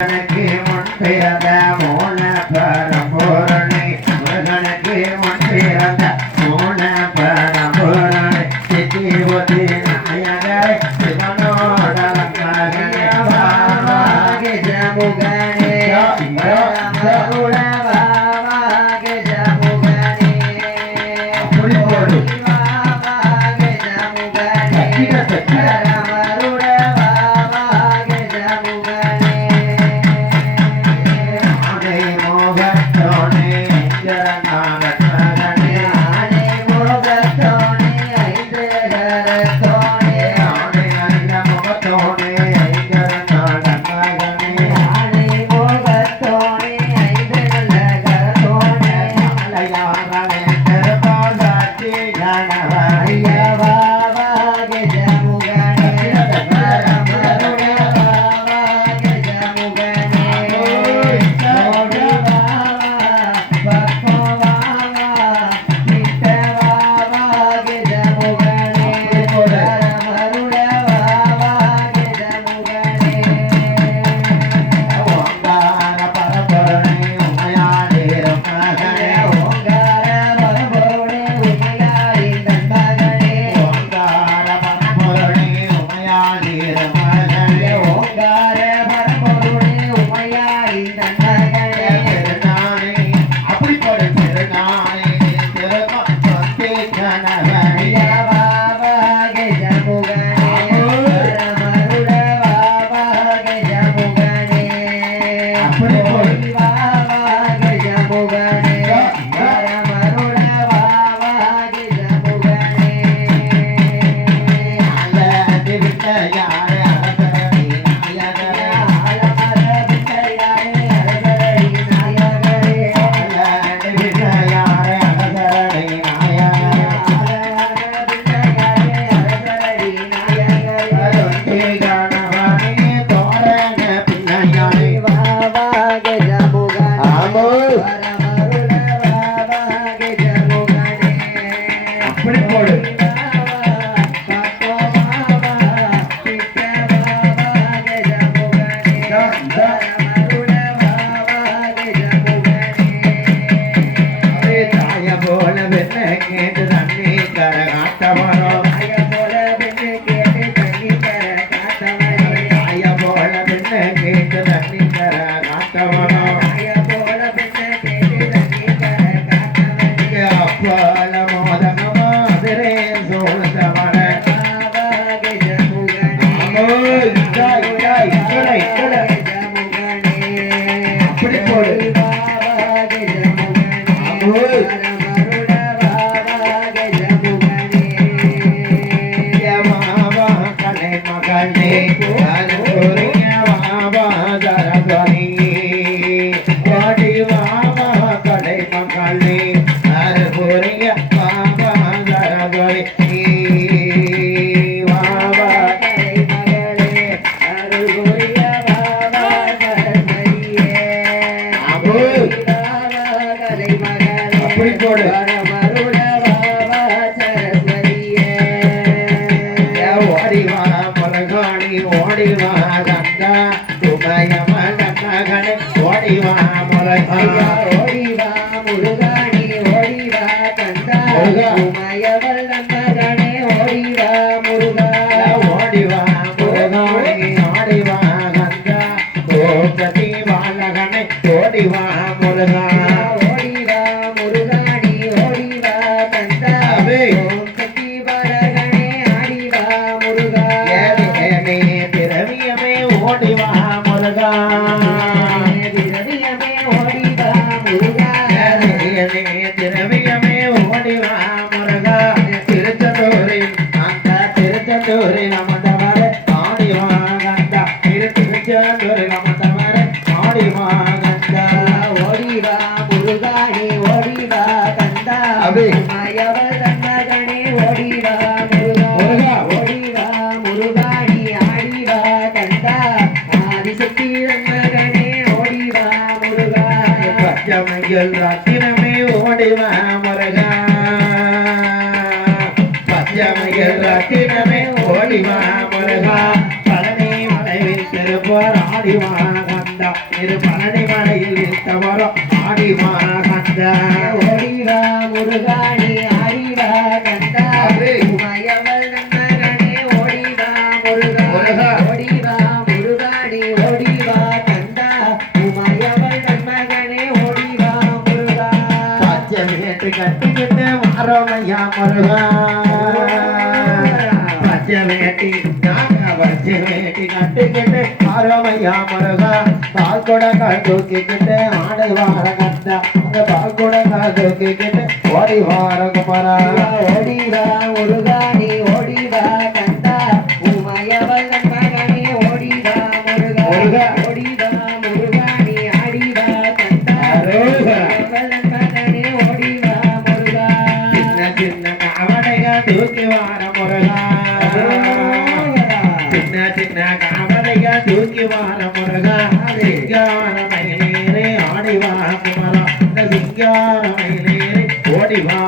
முருகனுக்கு முன் பிறந்த மூல பரம்பொருளை முருகனுக்கு முன் பிறந்த மூல பரம்பொருளை சித்தி ஒத்தி நாயகரை சிவனோடலங்கனே ஜமுகனே ரத்தினமே ஓடிவா முருகா பச்சமையில் ரத்தினமே ஓடிவா முருகா பழனி மலைவில் திருப்போர் ஆடிவா கந்தா இரு பழனி மலையில் இட்டவரோ ஆடிவா கந்தா ஓடிவா முருகாணி ஆடிவா கந்தா உமையவள் நன்மகனே ஓடிவா முருகா ஓடிவா முருகாணி ஓடிவா கந்தா உமையவள் நன்மகனே ஓடிவா முருகா சாத்தியம் ஏற்று கட்டிக்கிட்டு மாறோமையா முருகா பச்சவேட்டி பச்சவேட்டி கட்டிக்கிட்டு மாறோமையா முருகா பால்குடங்கள் தூக்கிக்கிட்டு ஆடை வார கந்தா அந்த பால்குடங்கள் தூக்கிக்கிட்டு ஓடி வார குமரா ஓடிவா முருகாணி ஓடிவா கந்தா உமையவள் நன்மகனே ஓடிவா முருகா ஓடிவா முருகாணி ஆடிவா கந்தா உமையவள் நன்மகனே ஓடிவா முருகா சின்ன சின்ன காவடைகள் தூக்கி வார முருகா சின்ன சின்ன காவடைகள் தூக்கி வார முருகா சிங்கார மயிலேறி ஆடிவா குமரா இந்த சிங்கார மயிலேறி ஓடிவா